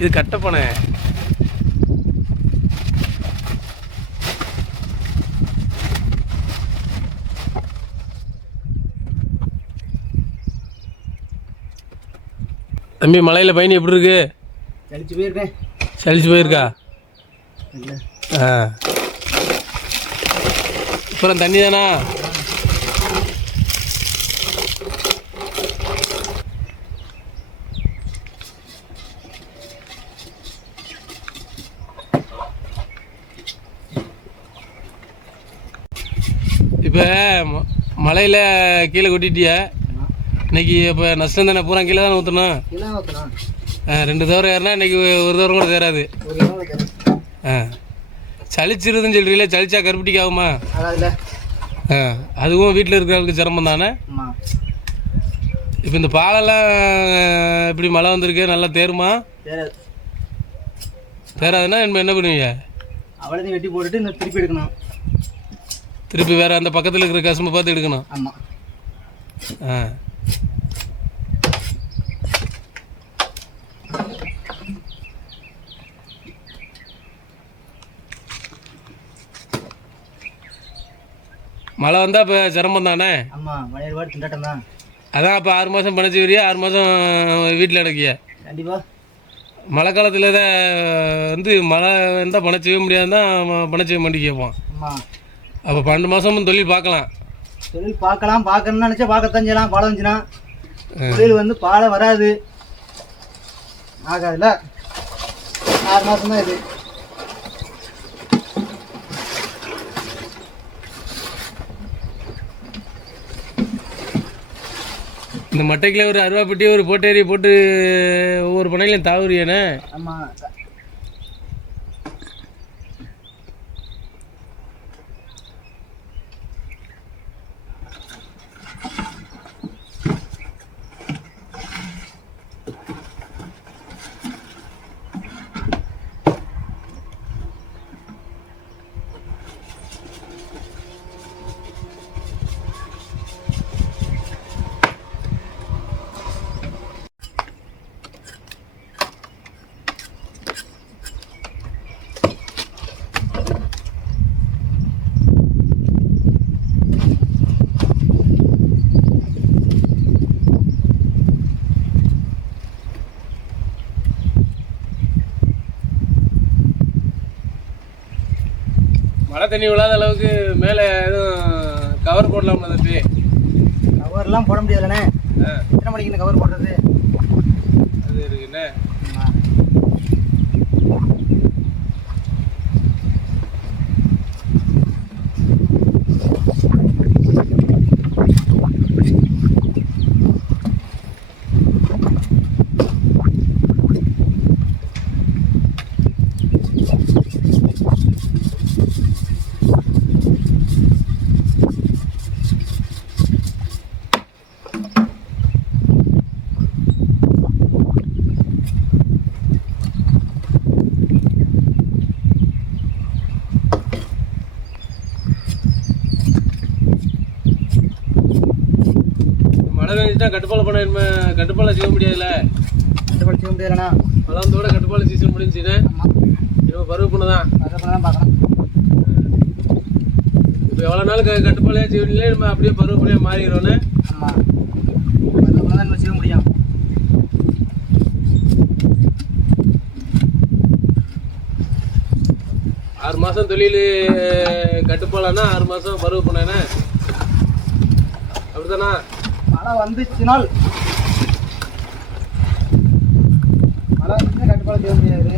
இது கட்டப்பனை. தம்பி மலையில் பயணி எப்படி இருக்கு? சளிச்சு போயிருக்கேன். சளிச்சு போயிருக்கா? ஆ அப்புறம் தண்ணி தானா? இப்போ மலையில் கீழே கொட்டிட்டியா? இன்னைக்கு இப்போ நஷ்டம் தானே, பூரா கீழே தானே ஊற்றணும். 2 தவறு ஏறினா இன்னைக்கு ஒரு தவறு கூட தேராது. சளிச்சிருதுன்னு சொல்கிறீங்களே, சளிச்சா கருப்பட்டிக்கு ஆகுமா? அதுவும் வீட்டில் இருக்கிறவங்களுக்கு சிரமம் தானே. இப்போ இந்த பாலெல்லாம் இப்படி மழை வந்திருக்கு, நல்லா தேருமா? தேராதுன்னா என்ன பண்ணுவீங்க? அவ்வளோதையும் வெட்டி போட்டுட்டு இன்னும் திருப்பி எடுக்கணும். திருப்பி வேறு அந்த பக்கத்தில் இருக்கிற கசும்பை பார்த்து எடுக்கணும். ஆமாம். மழை வந்தால் இப்போ சிரமம் தானே. ஆமாம், மழையோடு திண்டாட்டம் தான். அதான் இப்போ 6 மாதம் பணச்சி வரியா, 6 மாதம் வீட்டில் அடக்கிய. கண்டிப்பாக மழை காலத்தில் தான் வந்து மழை வந்தால் பணச்சிக்கவே முடியாது தான், பணச்சிக்க மாட்டி கேட்போம். ஆமாம். அப்போ 12 மாதமும் தொழில் பார்க்கலாம். தொழில் பார்க்கணும்னு நினச்சா பார்க்கத்தான் செய்யலாம். பாலை வந்துச்சுன்னா தொழில் வந்து பாலை வராது, ஆகாதுல்ல. 6 மாதம் தான் இது. இந்த மட்டைக்கில் ஒரு அருவாப்பட்டி ஒரு போட்டேரி போட்டு ஒவ்வொரு பனையிலையும் தாவுறியானே. ஆமாம். மழை தண்ணி விழாத அளவுக்கு மேலே எதுவும் கவர் போடலாம்ல? தம்பி கவர்லாம் போட முடியாதுண்ணே. எத்தனை மணிக்கு இந்த கவர் போடுறது? அது இருக்குண்ணே. மழை பெஞ்சுட்டா கட்டுப்பாடு பண்ண என்ன கட்டுப்பாடு செய்ய முடியாதுல்ல. கட்டுப்பாடு செய்ய முடியாதுண்ணா. மழை கட்டுப்பாடு சீசன் முடிஞ்சுன்னு இப்போ பருவ பண்ண தான் பார்க்கலாம். இப்போ எவ்வளோ நாள் கட்டுப்பாளையாக செய்வீங்களே, நம்ம அப்படியே பருவ பண்ணியாக மாறிடுவோன்னு. ஆமாம், பருவ பண்ண தான் நம்ம செய்ய முடியும். ஆறு மாதம் தொழில் கட்டுப்பாடுனா 6 மாதம் பருவ பண்ணேண்ணே, அப்படித்தானா? மழை வந்துச்சுனால் கட்டுப்பாடு செய்ய முடியாது.